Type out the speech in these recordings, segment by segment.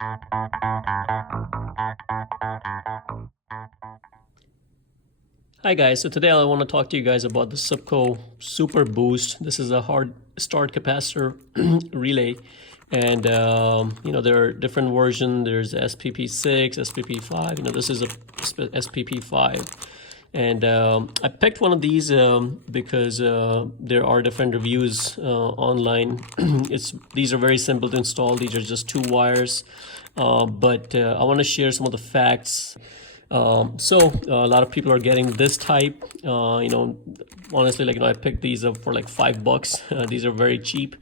Hi guys, so today I want to talk to you guys about the Supco Super Boost. This is a hard start capacitor relay, and there are different versions. There's SPP6, SPP5. This is a SPP5, and I picked one of these because there are different reviews online. These are very simple to install. These are just 2 wires, but I want to share some of the facts. So a lot of people are getting this type. Honestly, I picked these up for like $5. These are very cheap.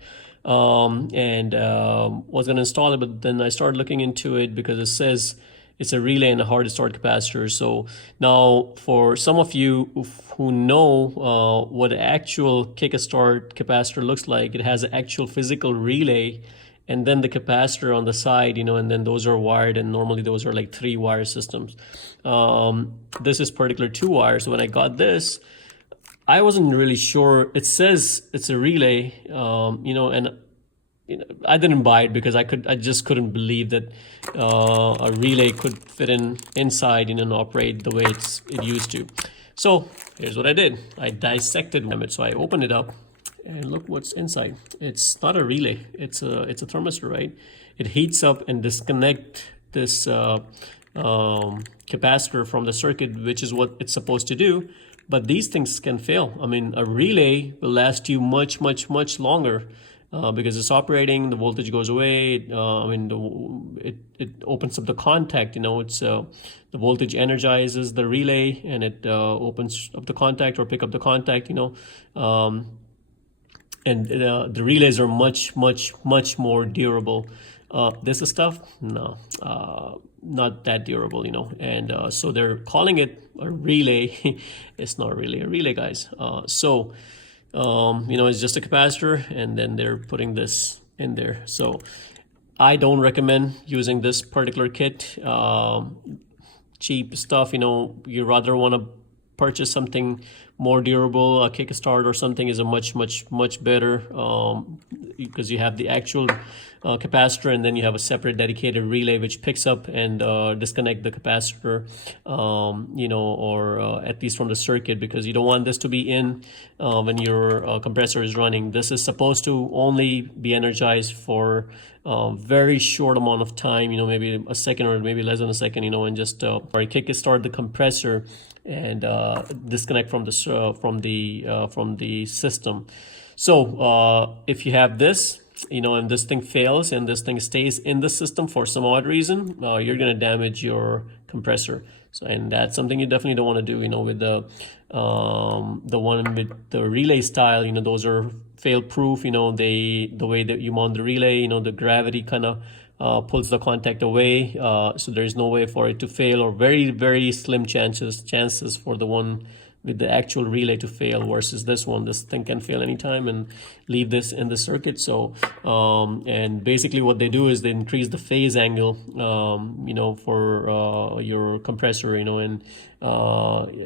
And was gonna install it, but then I started looking into it because it says it's a relay and a hard start capacitor. So now, for some of you who know what the actual kick-start capacitor looks like, it has an actual physical relay and then the capacitor on the side, and then those are wired, and normally those are like 3 wire systems. This is particular 2 wires. So when I got this, I wasn't really sure. It says it's a relay, and I didn't buy it because I just couldn't believe that a relay could fit inside and operate the way it used to. So here's what I did. I dissected it. So I opened it up, and look what's inside. It's not a relay. It's a thermistor, right? It heats up and disconnect this capacitor from the circuit, which is what it's supposed to do. But these things can fail. I mean, a relay will last you much longer because it's operating. The voltage goes away. It opens up the contact. It's the voltage energizes the relay, and it opens up the contact or pick up the contact. And the relays are much more durable. This stuff, no, not that durable, and so they're calling it a relay. It's not really a relay, guys. It's just a capacitor, and then they're putting this in there. So I don't recommend using this particular kit. Cheap stuff, you rather want to purchase something more durable. A kickstart or something is a much better, because you have the actual capacitor, and then you have a separate dedicated relay which picks up and disconnect the capacitor, or at least from the circuit, because you don't want this to be in when your compressor is running. This is supposed to only be energized for very short amount of time, maybe a second or maybe less than a second, and just kickstart the compressor and disconnect from the system. So if you have this, and this thing fails and this thing stays in the system for some odd reason, you're going to damage your compressor. So, and that's something you definitely don't want to do, with the one with the relay style. Those are fail proof. The way that you mount the relay, the gravity kind of pulls the contact away, so there's no way for it to fail, or very slim chances for the one with the actual relay to fail, versus this one. This thing can fail anytime and leave this in the circuit. So and basically what they do is they increase the phase angle, for your compressor, and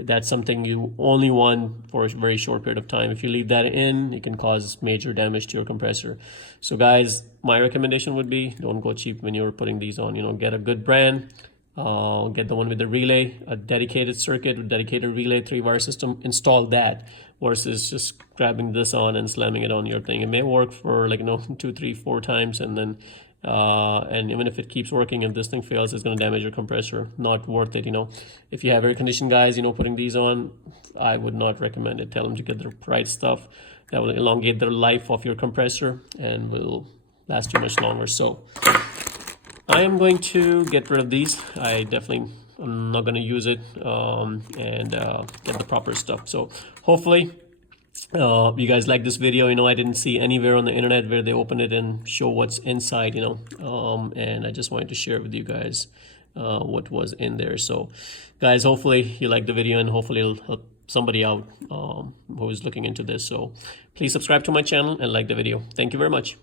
that's something you only want for a very short period of time. If you leave that in, it can cause major damage to your compressor. So guys, my recommendation would be, don't go cheap when you're putting these on. Get a good brand. Get the one with the relay, a dedicated circuit, a dedicated relay, 3-wire system. Install that versus just grabbing this on and slamming it on your thing. It may work for 2, 3, 4 times, and then and even if it keeps working, if this thing fails, it's going to damage your compressor. Not worth it. If you have air conditioned guys, putting these on, I would not recommend it. Tell them to get the right stuff that will elongate the life of your compressor and will last you much longer. So I am going to get rid of these. I'm not going to use it, and get the proper stuff. So hopefully you guys like this video. I didn't see anywhere on the internet where they open it and show what's inside, and I just wanted to share with you guys what was in there. So guys, hopefully you like the video, and hopefully it'll help somebody out who is looking into this. So please subscribe to my channel and like the video. Thank you very much.